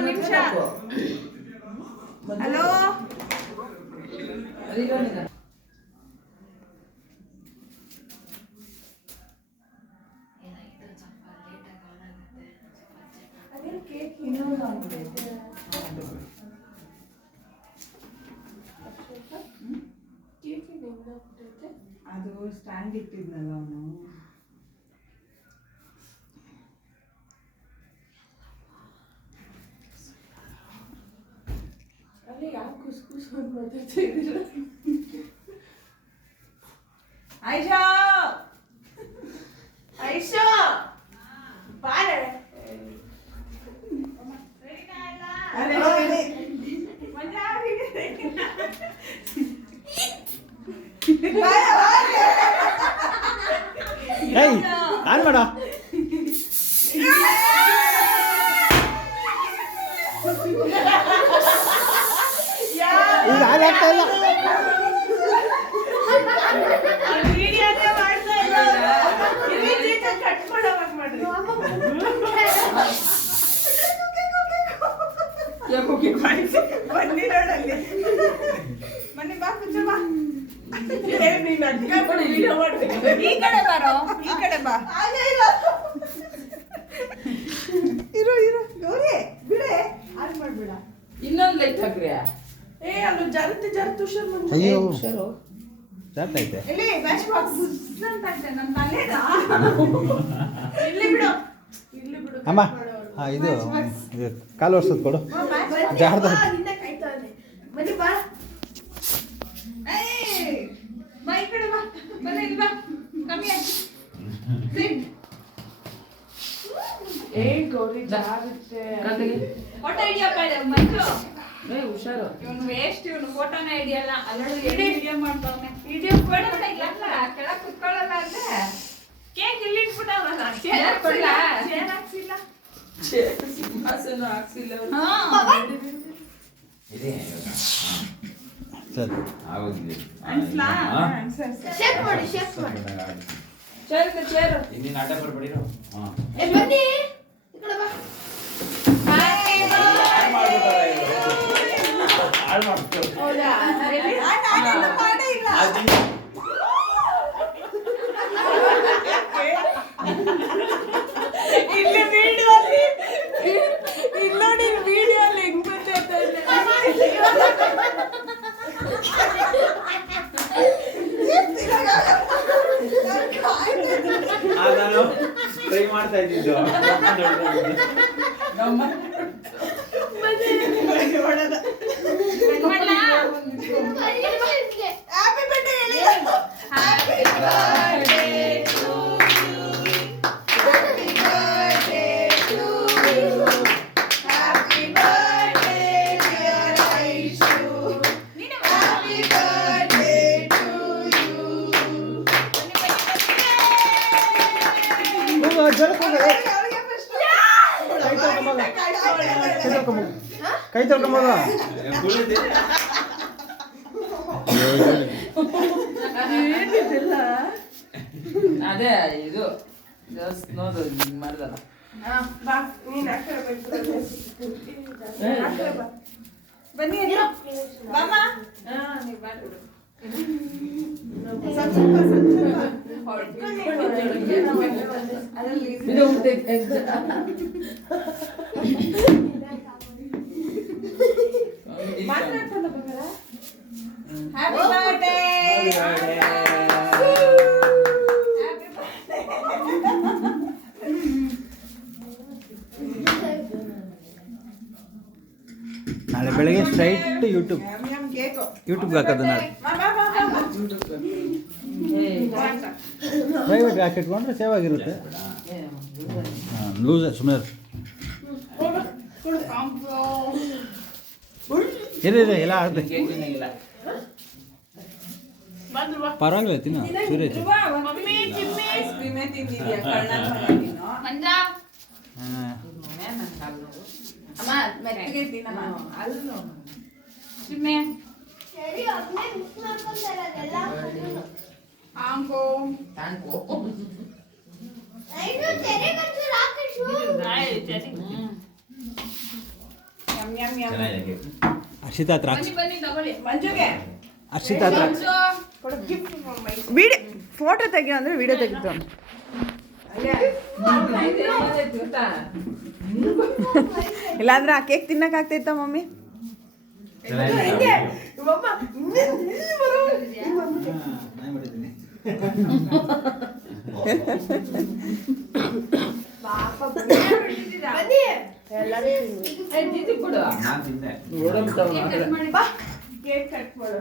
ನಿಮಿಷ ಹಲೋ ಅದು ಸ್ಟ್ಯಾಂಡ್ ಇಟ್ಟಿದ್ನಲ್ಲ ಅವನು ಅಲ್ಲಿ ಯಾಕೆ ಕುಸ್ ಕುಸ್ ಮಾತಾಡ್ತಿದ್ದೀರ ಐಶಾ ಐಶಾ ಬಾರೆ ಆನ್ ಮಾಡ ಈಗ ಆಗ್ತಾ ಇಲ್ಲ ಬನ್ನಿ ನೋಡಲ್ಲಿ ಬನ್ನಿ ಬಾ ಕುಚ್ಚ ಬಾ ಈ ಕಡೆ ಬಾರೋ ಈ ಕಡೆ ಬಾ ಇರು ಇರು ಗೌರಿ ಬಿಡೆ ಆನ್ ಮಾಡ್ಬೇಡ ಇನ್ನೊಂದು ಲೈಟ್ ಹಾಕ್ರಿ ಏ ಅದು ಜರುತ್ತು ಶುರು ಅಯ್ಯೋ ಹುಷಾರು ಜಾರ್ತೈತೆ ಇಲ್ಲಿ ಮ್ಯಾಚ್ ಬಾಕ್ಸ್ ಅಂತ ಇದೆ ನನ್ನ ತಲೆದ ಇಲ್ಲಿ ಬಿಡು ಅಮ್ಮ ಇದು ಕಾಲು ವರ್ಷದ ಕೊಡು ಜಾರ್ದ ಹಿಂದೆ ಕಾಯ್ತಾನೆ ಬನ್ನಿ ಬಾ ಏಯ್ ಬಾ ಈ ಕಡೆ ಬಾ ಬನ್ನಿ ಇಲ್ಲಿ ಬಾ ಕಮ್ಮಿ ಆಯ್ತು ಏ ಗೌರಿ ಜಾರುತ್ತೆ ಫೋಟೋ ಹಿಡಿಯೋ ಬೇಡ ಮಂಜು ಹುಷಾರು ಇವನು ವೇಸ್ಟ್ ಇವನು ಫೋಟೋನೇ ಹಿಡಿಯಲ್ಲ ಅಲ್ಲೂ ವಿಡಿಯೋ ಮಾಡ್ತಾವನೆ ವಿಡಿಯೋ ಬೇಡ ಇಲ್ಲ ಕೆಳಗೆ ಕುತ್ಕೊಳ್ಳಲ್ಲ ಅಂದ್ರೆ ಕೇಕ್ ಇಲ್ಲಿ ಇಟ್ಬಿಟ್ಟವಲ್ಲ ಚೇರ್ ಹಾಕ್ಸಿಲ್ಲ ಸಿಂಹಾಸನ ಹಾಕ್ಸಿಲ್ಲ ಸರಿ ಅನ್ಸ್ಲಾ ಶೇಪ್ ಮಾಡಿ ಚೇರ್ ಇನ್ನಿನ ಆಟ ಬರ್ಬೇಡಿರೋ ಬನ್ನಿ ಈ ಕಡೆ ಬಾ ಹಾಳು ಮಾಡ್ತು ಹೌದಾ ನಾನು ಮಾಡೇ ಇಲ್ಲ ಇಲ್ಲಿ ವಿಡಿಯೋ ಅಲ್ಲಿ ಇಲ್ಲಿ ನೋಡಿ ವಿಡಿಯೋ ಅಲ್ಲಿ ಹೆಂಗ್ ಗೊತ್ತಾಯ್ತು ನಾನು ಟ್ರೈ ಮಾಡ್ತಾ ಇದ್ದಿದ್ದು ಹ್ಯಾಪಿ ಬರ್ತ್ಡೇ ಹೇಳಿ happy birthday to you happy birthday dear Aishu happy birthday to you ಕೈ ತೊಳ್ಕೊಂಬೋದ ಅದೇ ಇದು ಜಸ್ಟ್ ನೋಡು ಹಿಂಗ್ ಮಾಡ್ದಲ್ಲ ಬಾ ನೀನ್ ಆ ಕಡೆ ಬಾ ಬನ್ನಿ ಬಾಮ ನೀ ಬಾಡು ಇದು ಉಂಟೈತೆ ಮಾತಾಡ್ಕೊಂಡ ಬಂಗಾರ ಹ್ಯಾಪಿ ಬರ್ತ್ಡೇ ನಾಳೆ ಬೆಳಗ್ಗೆ ಸ್ಟ್ರೈಟ್ ಯೂಟ್ಯೂಬ್ಗೆ ಹಾಕೋದು ನಾಳೆ ಪ್ರೈವೇಟ್ಗೆ ಹಾಕಿಟ್ಕೊಂಡ್ರೆ ಸೇವ್ ಆಗಿರುತ್ತೆ ಲೂಸ್ ಸುಮ್ಮನೆ ಇರಿ ಎಲ್ಲ ಆಗ್ತದೆ ಪರವಾಗಿಲ್ಲ ತಿನ್ನು ಸೂರ್ಯ ಅಮ್ಮ ಮೆತ್ತಗೆ ತಿನ್ನಮ್ಮ ಅಲ್ಲ ಚಿಮ್ಮೆ ಆಂಕೋ ಟ್ಯಾಂಕು ಯಮ್ ಯಮ್ ಯಮ್. ಹರ್ಷಿತಾ ಹತ್ರ ಬನ್ನಿ ಬನ್ನಿ ತಗೊಳ್ಳಿ ಮಂಜುಗೆ ಹರ್ಷಿತಾ ಹತ್ರ ಕೊಡು ಗಿಫ್ಟ್ ವಿಡಿಯೋ ಫೋಟೋ ತೆಗಿಯೋ ಅಂದ್ರೆ ವಿಡಿಯೋ ತೆಗಿತು. ಇಲ್ಲಾಂದ್ರೆ ಆ ಕೇಕ್ ತಿನ್ನಕ್ ಆಗ್ತೈತ ಮಮ್ಮಿ? ಕೇಕ್ ಕಟ್ ಮಾಡು.